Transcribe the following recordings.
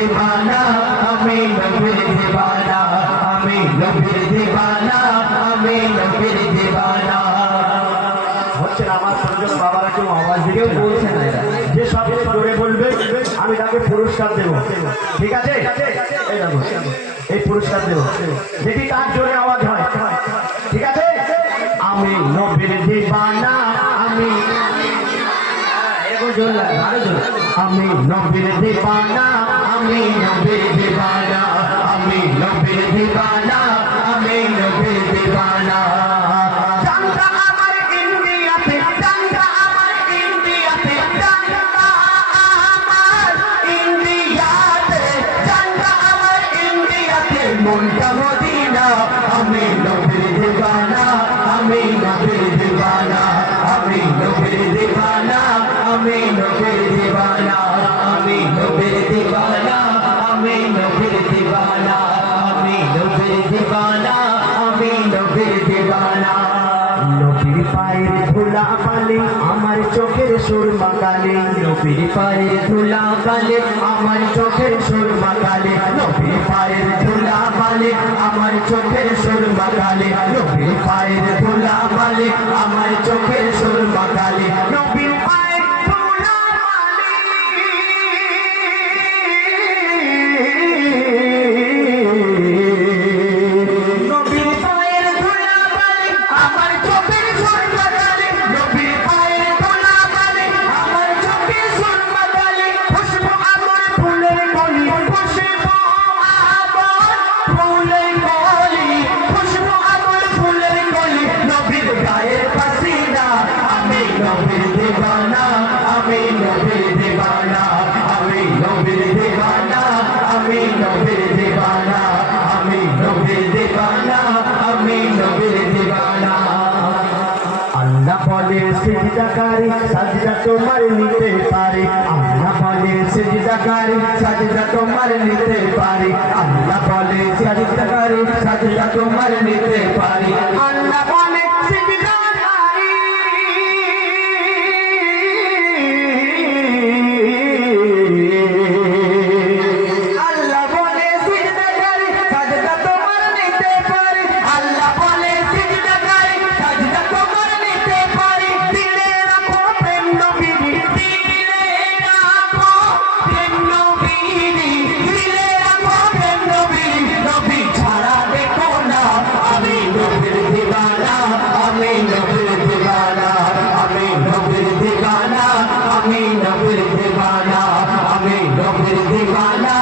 दीवाना हमें नबीर दीवाना हमें नबीर दीवाना हमें नबीर दीवाना হচ্ছে না আমার সন্তান বাবারা কেউ আওয়াজ দিয়ে বলছে না এরা যে সব জোরে বলবে আমি তাকে পুরস্কার দেব ঠিক আছে এই দেখো এই পুরস্কার দেব দেখি কার জোরে আওয়াজ হয় ঠিক আছে আমি নবীর दीवाना আমি एगो जोर लगा आरो जोर আমি নবীর दीवाना আমি নবীর दीवाना আমি নবীর दीवाना আমি নবীর दीवाना জানতা আমার ইন্ডিয়াতে জানতা আমার ইন্ডিয়াতে জানতা আমার ইন্ডিয়াতে জানতা আমার ইন্ডিয়াতে মনটা মদিনা আমি নবীর दीवाना আমি নবীর दीवाना আমি নবীর दीवाना আমি নবীর दीवाना আমি নবীর दीवाना আমি নবীর दीवाना আমি নবীর दीवाना আমি নবীর दीवाना নবীর পায়ের ধুলা পালে আমার চোখের সুরমা কালে নবীর পায়ের ধুলা বালে আমার চোখের সুরমা কালে নবীর পায়ের ধুলা বালে আমার চোখের সুরমা কালে নবীর পায়ের ধুলা বালে আমার চোখের সুরমা কালে নবীর পায়ের ধুলা পালে নবীর পায়ের ধুলা বালে আমার চোখের সুরমা কালে নবীর পায়ের ধুলা বালে আমার চোখের সুরমা কালে খুশবু আমার ফুলের কলি খুশবু আমার ফুলের কলি খুশবু আমার ফুলের কলি নবীর গায়ের পাসিনা আমি নবীর दीवाना আমি নবীর दीवाना আমি নবীর दीवाना আমি নবীর दीवाना আমি নবীর दीवाना আমি নবীর दीवाना আল্লাহ বলে সিজদাকারী সাজদা তোমার নিতে পারে আল্লাহ বলে সিজদাকারী সাজদা তোমার নিতে পারে আল্লাহ বলে সাজদাকারী সাজদা তোমার নিতে পারি আল্লাহ বলে সিজদাকারী আল্লাহ বলে সিজদাকারী সাজদা তোমার নিতে পারে আল্লাহ বলে সিজদাকারী সাজদা তোমার নিতে পারে দিলে রাখো প্রেম নবীর দিলে রাখো প্রেম নবীর দিলে রাখো প্রেম নবীর নবী ছাড়া দেখো না আমি নবীর दीवाना আমি নবীর दीवाना আমি নবীর दीवाना আমি নবীর दीवाना আমি নবীর दीवाना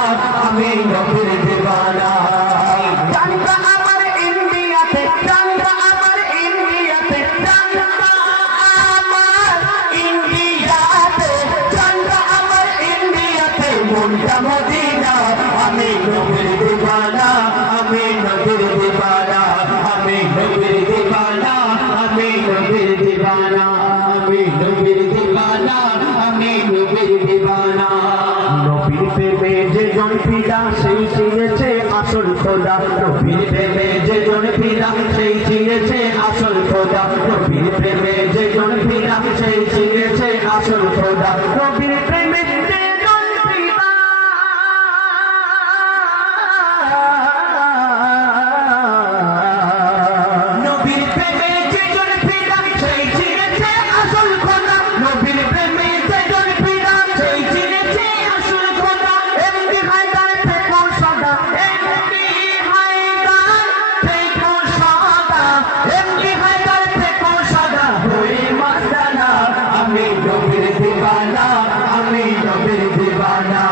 আমি নবীর दीवाना জানতা আমার ইন্ডিয়াতে জানতা আমার ইন্ডিয়াতে জানতা আমার ইন্ডিয়াতে জানতা আমার ইন্ডিয়াতে মনটা মদিনা আমি নবীর दीवाना আমি নবীর दीवाना আমি নবীর दीवाना আমি নবীর दीवाना আমি নবীর दीवाना আমি নবীর दीवाना নবীর প্রেমে যে জন ফিদা সেই চিনেছে আসল খোদা নবীর প্রেমে যে জন ফিদা সেই চিনেছে আসল খোদা নবীর প্রেমে যে জন ফিদা সেই চিনেছে আসল খোদা নবীর প্রেমে যে জন ফিদা নবীর প্রেমে যে জন ফিদা সেই চিনেছে আসল খোদা নবীর প্রেমে যে জন ফিদা সেই চিনেছে আসল খোদা এমডি হায়দার থেকো সদা এমডি হায়দার থেকো সদা এমডি হায়দার থেকো সদা হই মাস্তানা আমি নবীর दीवाना আমি নবীর दीवाना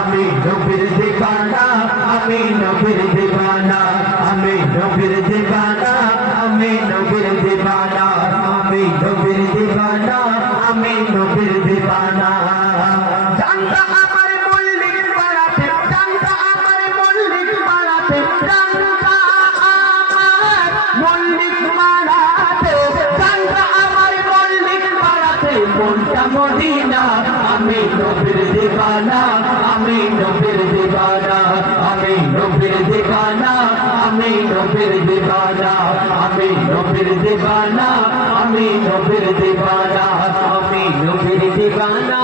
আমি নবীর दीवाना আমি নবীর दीवाना আমি নবীর दीवाना আমি নবীর दीवाना আমি নবীর दीवाना আমি নবীর दीवाना জানতা আমার মল্লিক পাড়াতে জানতা আমার মল্লিক পাড়াতে জানতা আমার মল্লিক পাড়াতে জানতা আমার মল্লিক পাড়াতে মনটা মদিনা আমি নবীর दीवाना আমি নবীর दीवाना আমি নবীর दीवाना আমি নবীর दीवाना আমি নবীর दीवाना আমি নবীর दीवाना আমি নবীর दीवाना